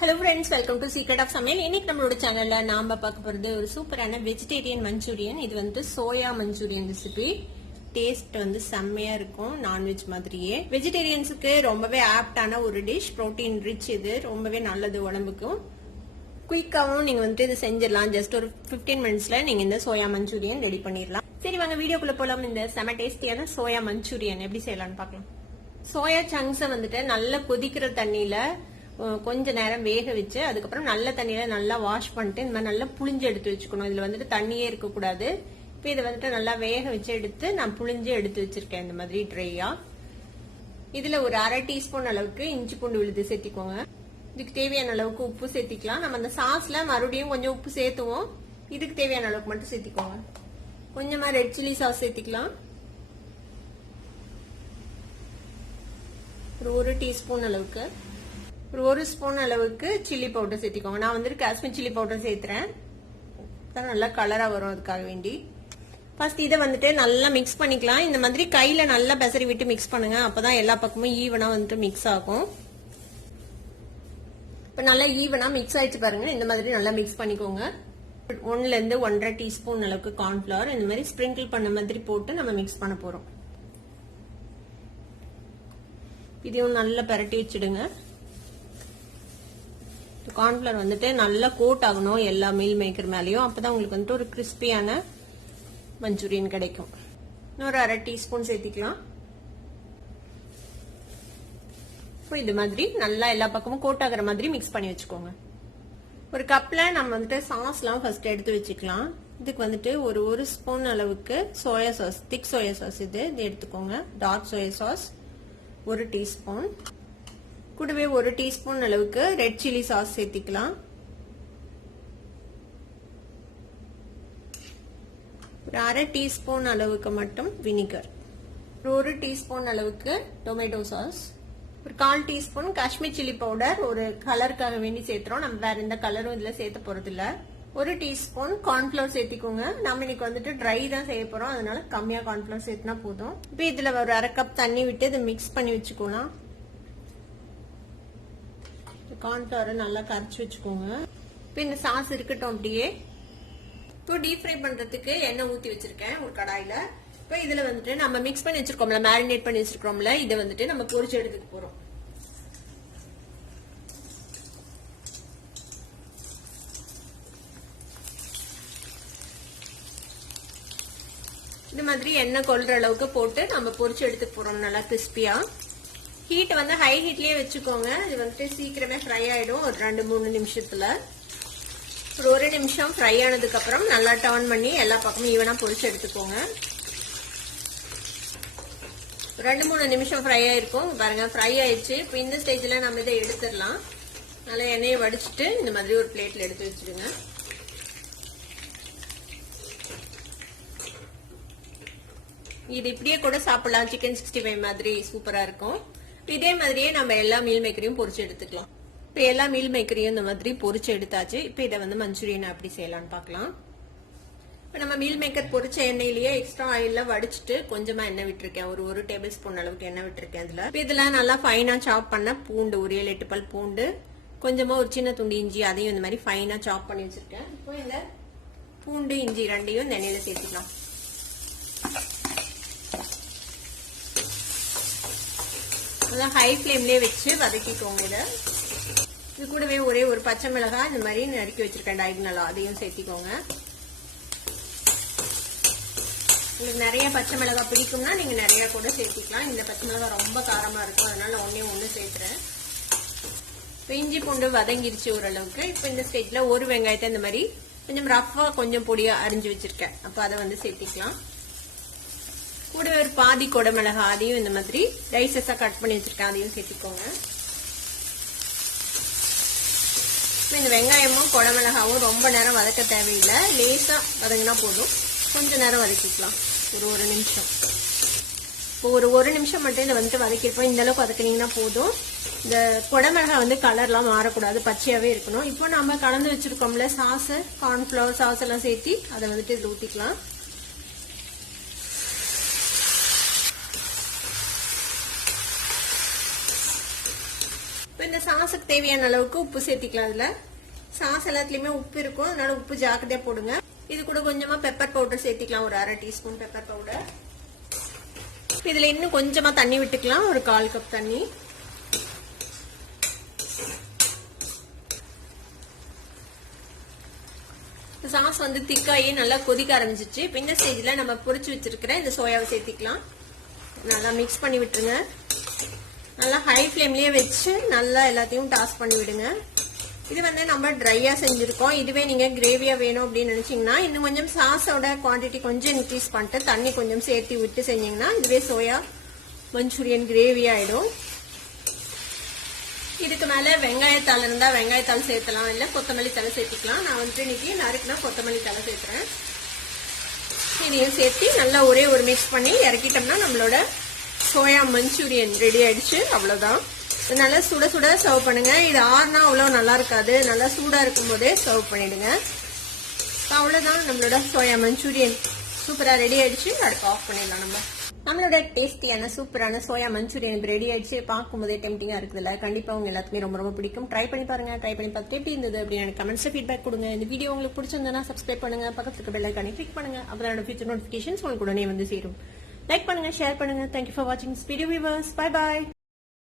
Hello friends, welcome to Secret of Samayal. இன்னைக்கு நம்மளோட சேனல்ல நாம பார்க்க போறது ஒரு சூப்பரான வெஜிடேரியன் மஞ்சூரியன். இது வந்து சோயா மஞ்சூரியன் ரெசிபி. டேஸ்ட் வந்து செம்மையா இருக்கும், நான்வெஜ் மாதிரியே. வெஜிடேரியன்ஸுக்கு ரொம்பவே ஆப்டான ஒரு டிஷ், புரோட்டீன் ரிச். இது ரொம்பவே நல்லது உடம்புக்கும். குயிக்காவும் நீங்க வந்து இது செஞ்சிடலாம். ஜஸ்ட் ஒரு 15 மினிட்ஸ்ல நீங்க இந்த சோயா மஞ்சூரியன் ரெடி பண்ணிடலாம். சரி வாங்க வீடியோக்குள்ள போலாம். இந்த செம டேஸ்டியான சோயா மஞ்சூரியன் எப்படி செய்யலாம்னு பார்க்கலாம். சோயா சங்க்ஸை வந்துட்டு நல்லா கொதிக்கிற தண்ணியில கொஞ்ச நேரம் வேக வச்சு அதுக்கப்புறம் நல்ல தண்ணியில நல்லா வாஷ் பண்ணிட்டு இந்த மாதிரி நல்லா புளிஞ்சு எடுத்து வச்சுக்கணும். இதுல வந்துட்டு தண்ணியே இருக்கக்கூடாது. இப்போ இதை வந்துட்டு நல்லா வேக வச்சு எடுத்து நான் புளிஞ்சு எடுத்து வச்சிருக்கேன் இந்த மாதிரி ட்ரையா. இதுல ஒரு 1/2 டீஸ்பூன் அளவுக்கு இஞ்சி பூண்டு விழுது சேர்த்திக்கோங்க. இதுக்கு தேவையான அளவுக்கு உப்பு சேர்த்திக்கலாம். நம்ம அந்த சாஸ்ல மறுபடியும் கொஞ்சம் உப்பு சேர்த்துவோம். இதுக்கு தேவையான அளவுக்கு மட்டும் சேர்த்திக்கோங்க. கொஞ்சமா ரெட் சில்லி சாஸ் சேர்த்திக்கலாம். ஒரு 1 டீஸ்பூன் அளவுக்கு, ஒரு ஸ்பூன் அளவுக்கு சில்லி பவுடர் சேர்த்திக்கோங்க. நான் வந்துட்டு காஷ்மீர் சில்லி பவுடர் சேர்த்துறேன், நல்லா கலரா வரும் அதுக்காக வேண்டி. ஃபர்ஸ்ட் இதை வந்துட்டு நல்லா மிக்ஸ் பண்ணிக்கலாம். இந்த மாதிரி கையில நல்லா பெசரி விட்டு மிக்ஸ் பண்ணுங்க, அப்பதான் எல்லா பக்கமும் ஈவனா வந்துட்டு மிக்ஸ் ஆகும். இப்ப நல்லா ஈவனா மிக்ஸ் ஆயிடுச்சு பாருங்க. இந்த மாதிரி நல்லா மிக்ஸ் பண்ணிக்கோங்க. 1ல இருந்து 1.5 டீஸ்பூன் அளவுக்கு கார்ன்ஃபிளவர் இந்த மாதிரி ஸ்பிரிங்கிள் பண்ண மாதிரி போட்டு நம்ம மிக்ஸ் பண்ண போறோம். இதையும் நல்லா பரட்டி வச்சிடுங்க. கார்ன்ஃபிளவர் வந்துட்டு நல்லா கோட் ஆகணும் எல்லா மீல் மேக்கர் மேலயும், அப்பதான் உங்களுக்கு வந்துட்டு ஒரு கிறிஸ்பியான மஞ்சூரியன் கிடைக்கும். இன்னொரு 1/2 டீஸ்பூன் சேர்த்திக்கலாம். இது மாதிரி நல்லா எல்லா பக்கமும் கோட் ஆகிற மாதிரி மிக்ஸ் பண்ணி வச்சுக்கோங்க. ஒரு கப்ல நம்ம வந்துட்டு சாஸ் எல்லாம் ஃபர்ஸ்ட் எடுத்து வச்சுக்கலாம். இதுக்கு வந்துட்டு ஒரு ஸ்பூன் அளவுக்கு soya sauce, thick soya sauce இது எடுத்துக்கோங்க. Dark soya sauce 1 teaspoon. கூடவே 1 டீஸ்பூன் அளவுக்கு ரெட் சில்லி சாஸ் சேர்த்திக்கலாம். ஒரு 1/2 டீஸ்பூன் அளவுக்கு மட்டும் வினிகர். 1 டீஸ்பூன் அளவுக்கு டொமேட்டோ சாஸ். ஒரு 1/4 டீஸ்பூன் காஷ்மீர் சில்லி பவுடர், ஒரு கலருக்காக வேண்டி சேர்த்துறோம். நம்ம வேற எந்த கலரும் இதுல சேர்த்த போறது இல்ல. 1 டீஸ்பூன் கார்ன்ஃபிளவர் சேர்த்திக்கோங்க. நம்ம இன்னைக்கு வந்துட்டு ட்ரை தான் செய்ய போறோம், அதனால கம்மியா கார்ன்ஃபிளவர் சேர்த்தினா போதும். இப்போ இதுல ஒரு 1/2 கப் தண்ணி விட்டு இதை மிக்ஸ் பண்ணி வச்சுக்கலாம். கார்ன்ஃபிளவரை நல்லா கரைச்சி வச்சுக்கோங்க. இப்போ இந்த சாஸ் இருக்கட்டும் அப்படியே. இப்போ டீப் ஃப்ரை பண்றதுக்கு எண்ணெய் ஊத்தி வச்சிருக்கேன் ஒரு கடாயில. இப்போ இதுல வந்துட்டு நம்ம மிக்ஸ் பண்ணி வச்சிருக்கோம்ல, மேரினேட் பண்ணி வச்சிருக்கோம்ல, இதை வந்துட்டு நம்ம பொரிச்சு எடுத்துக்க போறோம். இந்த மாதிரி எண்ணெய் கொள்ற அளவுக்கு போட்டு நம்ம பொரிச்சு எடுத்துக்க போறோம் நல்லா கிறிஸ்பியா. ஹீட் வந்து ஹை ஹீட்லயே வச்சுக்கோங்க. இது வந்துட்டு சீக்கிரமே ஃப்ரை ஆயிடும் ஒரு 2-3 நிமிஷத்துல. ஒரு 1 நிமிஷம் ஃப்ரை ஆனதுக்கு அப்புறம் நல்லா டர்ன் பண்ணி எல்லா பக்கமும் ஈவனா பொரிச்சு எடுத்துக்கோங்க. 2-3 நிமிஷம் ஃப்ரை ஆயிருக்கும் பாருங்க, ஃப்ரை ஆயிடுச்சு. இப்போ இந்த ஸ்டேஜ்ல நம்ம இதை எடுத்துடலாம். நல்லா எண்ணெயை வடிச்சிட்டு இந்த மாதிரி ஒரு பிளேட்ல எடுத்து வச்சிடுங்க. இது இப்படியே கூட சாப்பிடலாம், சிக்கன் 65 மாதிரி சூப்பரா இருக்கும். இதே மாதிரியே நம்ம எல்லா மீல் மேக்கரையும் பொரிச்சு எடுத்துக்கலாம். இப்ப எல்லா மீல் மேக்கரையும் இந்த மாதிரி பொரிச்சு எடுத்தாச்சு. இப்ப இதை வந்து மஞ்சூரியன் எப்படி செய்யலாம்னு பார்க்கலாம். இப்ப நம்ம மீல் மேக்கர் பொரிச்ச எண்ணெயிலேயே எக்ஸ்ட்ரா ஆயில்ல வடிச்சிட்டு கொஞ்சமா எண்ணெய் விட்டுருக்கேன். ஒரு டேபிள் ஸ்பூன் அளவுக்கு எண்ணெய் விட்டுருக்கேன். இதுல இதெல்லாம் நல்லா ஃபைனா சாப் பண்ண பூண்டு, ஒரு 7-8 பல் பூண்டு, கொஞ்சமா ஒரு சின்ன துண்டு இஞ்சி, அதையும் இந்த மாதிரி ஃபைனா சாப் பண்ணி வச்சிருக்கேன். இப்போ இந்த பூண்டு இஞ்சி ரெண்டையும் இந்த எண்ணெயில சேர்த்துக்கலாம். ஹை ஃபிளேம்லயே வச்சு வதக்கிக்கோங்க. இது கூடவே ஒரே ஒரு பச்சை மிளகாய் இந்த மாதிரி நறுக்கி வச்சிருக்கேன் டயகனலா, அதையும் சேர்த்திக்கோங்க. உங்களுக்கு நிறைய பச்சை மிளகாய் பிடிக்கும்னா நீங்க நிறைய கூட சேர்த்திக்கலாம். இந்த பச்சை மிளகாய் ரொம்ப காரமா இருக்கும், அதனால ஒண்ணு சேர்த்துறேன். இப்போ இஞ்சி பூண்டு வதங்கிருச்சு ஓரளவுக்கு. இப்போ இந்த ஸ்டேஜ்ல ஒரு வெங்காயத்தை இந்த மாதிரி கொஞ்சம் ரஃபா கொஞ்சம் பொடியா அரிஞ்சு வச்சிருக்கேன். அப்ப அதை வந்து சேர்த்திக்கலாம். கூடவே ஒரு பாதி கொடை மிளகாய், அதையும் இந்த மாதிரி ரைசஸா கட் பண்ணி வச்சிருக்கேன், அதையும் சேர்த்துக்கோங்க. இந்த வெங்காயமும் கொடை மிளகாவும் ரொம்ப நேரம் வதக்க தேவையில்லை, லேசா வதங்கினா போதும். கொஞ்ச நேரம் வதக்கிக்கலாம், ஒரு நிமிஷம். இப்போ ஒரு நிமிஷம் மட்டும் இதை வந்துட்டு வதக்கிருப்போம். இந்த அளவுக்கு வதக்கினீங்கன்னா போதும். இந்த கொடை மிளகாய் வந்து கலர்லாம் மாறக்கூடாது, பச்சையாவே இருக்கணும். இப்போ நம்ம கலந்து வச்சிருக்கோம்ல சாஸ், கார்ன்ஃபிளவர் சாஸ் எல்லாம் சேர்த்து அதை வந்துட்டு இதில் ஊத்திக்கலாம். இப்போ இந்த சாஸுக்கு தேவையான அளவுக்கு உப்பு சேர்த்திக்கலாம். அதுல சாஸ் எல்லாத்துலயுமே உப்பு இருக்கும், அதனால உப்பு ஜாக்கிரதையா போடுங்க. இது கூட கொஞ்சமா பெப்பர் பவுடர் சேர்த்திக்கலாம், ஒரு 1/2 டீஸ்பூன் பெப்பர் பவுடர். இதுல இன்னும் கொஞ்சமா தண்ணி விட்டுக்கலாம், ஒரு 1/4 கப் தண்ணி. சாஸ் வந்து திக்காயி நல்லா கொதிக்க ஆரம்பிச்சிச்சு. இப்ப இந்த ஸ்டேஜ்ல நம்ம பொரிச்சு வச்சிருக்கிற இந்த சோயாவை சேர்த்திக்கலாம். நல்லா மிக்ஸ் பண்ணி விட்டுருங்க. நல்லா ஹை ஃப்ளேம்லயே வச்சு நல்லா எல்லாத்தையும் டாஸ் பண்ணி விடுங்க. இது வந்து நம்ம ட்ரையா செஞ்சிருக்கோம். இதுவே நீங்க கிரேவியா வேணும் அப்படின்னு நினைச்சீங்கன்னா இன்னும் கொஞ்சம் சாஸோட குவான்டிட்டி கொஞ்சம் இன்க்ரீஸ் பண்ணிட்டு தண்ணி கொஞ்சம் சேர்த்து விட்டு செஞ்சீங்கன்னா இதுவே சோயா மஞ்சூரியன் கிரேவி ஆயிடும். இதுக்கு மேல வெங்காயத்தாள் இருந்தா வெங்காயத்தாள் சேர்த்தலாம், இல்ல கொத்தமல்லி தலை சேர்த்துக்கலாம். நான் வந்து இன்னைக்கு நறுக்குனா கொத்தமல்லி தலை சேர்த்துறேன். இதையும் சேர்த்து நல்லா ஒரே ஒரு மிக்ஸ் பண்ணி இறக்கிட்டோம்னா நம்மளோட சோயா மஞ்சூரியன் ரெடி ஆயிடுச்சு. அவ்வளவுதான். நல்லா சுட சுட சர்வ் பண்ணுங்க. இது ஆறுனா அவ்வளவு நல்லா இருக்காது, நல்லா சூடா இருக்கும் போதே சர்வ் பண்ணிடுங்க. அவ்வளவுதான், நம்மளோட சோயா மஞ்சூரியன் சூப்பரா ரெடி ஆயிடுச்சு. அடுத்து ஆஃப் பண்ணிடலாம். நம்மளோட டேஸ்டியான சூப்பரான சோயா மஞ்சூரியன் ரெடி ஆயிடுச்சு. பார்க்கும் போதே டெம்டிங்கா இருக்குதுல்ல. கண்டிப்பா உங்க எல்லாத்துக்குமே ரொம்ப ரொம்ப பிடிக்கும். ட்ரை பண்ணி பாருங்க. ட்ரை பண்ணி பார்த்துட்டு எப்படி இருந்தது அப்படின்னு எனக்கு கமெண்ட்ஸ்ல ஃபீட்பேக் கொடுங்க. இந்த வீடியோ உங்களுக்கு பிடிச்சிருந்தா சப்ஸ்கிரைப் பண்ணுங்க, பக்கத்துக்கு பெல் ஐகானை கிளிக் பண்ணுங்க. அப்புறம் ஃபியூச்சர் நோட்டிபிகேஷன்ஸ் உங்களுக்கு உடனே வந்து சேரும். லைக் பண்ணுங்க, ஷேர் பண்ணுங்க. தேங்க்யூ ஃபார் வாட்சிங் வீடியோ வியூவர்ஸ். Bye bye.